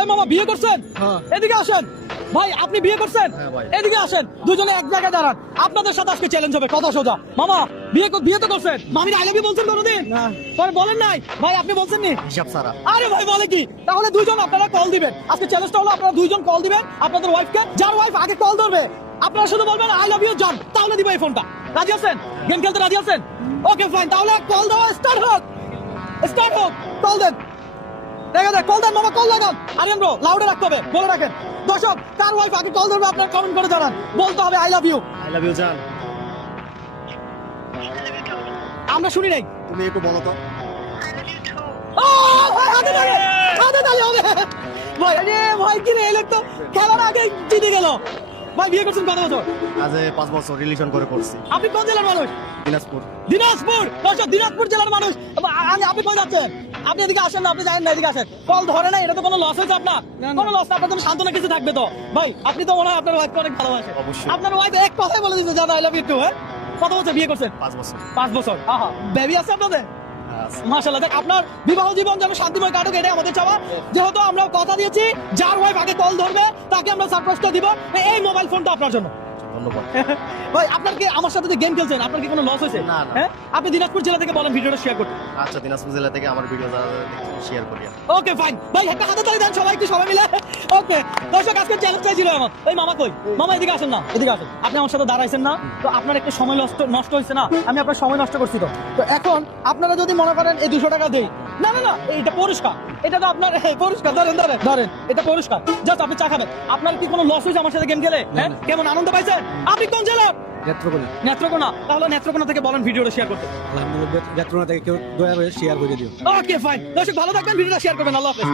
এই মামা বিয়ে করছেন? এদিকে আসেন ভাই, আপনি বিয়ে করছেন? এদিকে আসেন, দুজনে এক জায়গায় দাঁড়ান। আপনাদের সাথে আজকে চ্যালেঞ্জ হবে, কথা সোজা। মামা বিয়ে তো করছেন, মামির আই লাভ ইউ বলছেন কোনোদিন? পরে বলেন নাই ভাই, আপনি বলছেন নি? হিসাব সারা। আরে ভাই বলে কি? তাহলে দুইজন আপনারা কল দিবেন। আজকে চ্যালেঞ্জটা হলো আপনারা দুইজন কল দিবেন আপনাদের ওয়াইফকে, যার ওয়াইফ আগে কল ধরবে আপনারা শুধু বলবেন আই লাভ ইউ জান, তাহলে দিবে এই ফোনটা। রাজি আছেন? গেম খেলতে রাজি আছেন? ওকে ফাইন, তাহলে কল দেওয়া স্টার্ট হোক। কল দেন, দেখে দেখ, কল দেন মামা, কল লাগান। আরিয়ান ব্রো লাউডে রাখতে হবে, বলে রাখেন। দর্শক, কার ওয়াইফ আগে কল ধরবে আপনারা কমেন্ট করে জানান। বলতে হবে I love you. I love you জান। আমরা শুনি নাই, তুমি একটু বলো তো। ও ভাই, হাতে তালি হবে ভাই। আরে ভাই কি রে, এলেক তো খেলার আগে জিতে গেল। ভাই বিয়ে করছেন কত বছর? আজ 5 বছর রিলেশন করে করছি। আপনি কোন জেলার মানুষ? দিনাজপুর। দিনাজপুর। দর্শক, দিনাজপুর জেলার মানুষ। আপনি কোথায় যাচ্ছেন? আপনি এদিকে আসেন না, আপনি জানেন না, এদিকে আসেন। কল ধরে না, এটা তো কোনো লস হয়েছে আপনার? কোনো লস না, আপনার জন্য সান্ত্বনা কিছু থাকবে তো। ভাই আপনি তো মনে হয় আপনার ওয়াইফকে অনেক ভালোবাসেন। অবশ্যই। আপনার ওয়াইফ এক কথাই বলে দিচ্ছে জানো আই লাভ ইউ টু। হ্যাঁ, কত বছর বিয়ে করছেন? 5 বছর। 5 বছর। আহা, বেবি আছে আপনাদের? আছে। মাশাআল্লাহ। দেখ, আপনার বিবাহ জীবন যেন শান্তিময় কাটুক, এটাই আমাদের চাওয়া। যেহেতু আমরা কথা দিয়েছি যার ওয়াইফ আগে কল ধরবে তাকে আমরা সারপ্রাইজটা দিব। এই মোবাইল ফোনটা আপনার জন্য। ধন্যবাদ। ভাই আপনার কি আমার সাথে যে গেম খেলছেন, আপনার কি কোনো লস হয়েছে? না, না। হ্যাঁ, আপনি দিনাজপুর জেলা থেকে বলেন ভিডিওটা শেয়ার করতে। আচ্ছা, দিনাজপুর জেলা থেকে আমার ভিডিও যারা শেয়ার করি। ওকে ফাইন ভাই, একটা হাতে তালি দেন সবাই, একটু সবাই মিলে। ওকে দর্শক, আজকে চ্যালেঞ্জ চাইছিল আমার। এই মামা কই? মামা এদিকে আসেন না, এদিকে আসেন। আপনি আমার সাথে দাঁড়াইছেন না, তো আপনার একটা সময় নষ্ট হয়েছে না? আমি আপনার সময় নষ্ট করছি তো। তো এখন আপনারা যদি মনে করেন এই 200 টাকা দেই, না না না, এটা পুরস্কার। এটা তো আপনার পুরস্কার। ধরেন এটা পুরস্কার। জাস্ট আপনি চা খাবেন। আপনার কি কোনো লস হয়েছে আমার সাথে গেম খেলে? হ্যাঁ, কেমন আনন্দ পাইছেন? আপনি কোন জেলার? নেত্রকোনা। তাহলে নেত্রকোনা থেকে বলেন ভিডিওটা শেয়ার করতে। আলহামদুলিল্লাহ, নেত্রকোনা থেকে কেউ দয়া করে শেয়ার করে দিও। ওকে ফাইন, দর্শক ভালো থাকবেন, ভিডিওটা শেয়ার করবেন। আল্লাহ হাফেজ।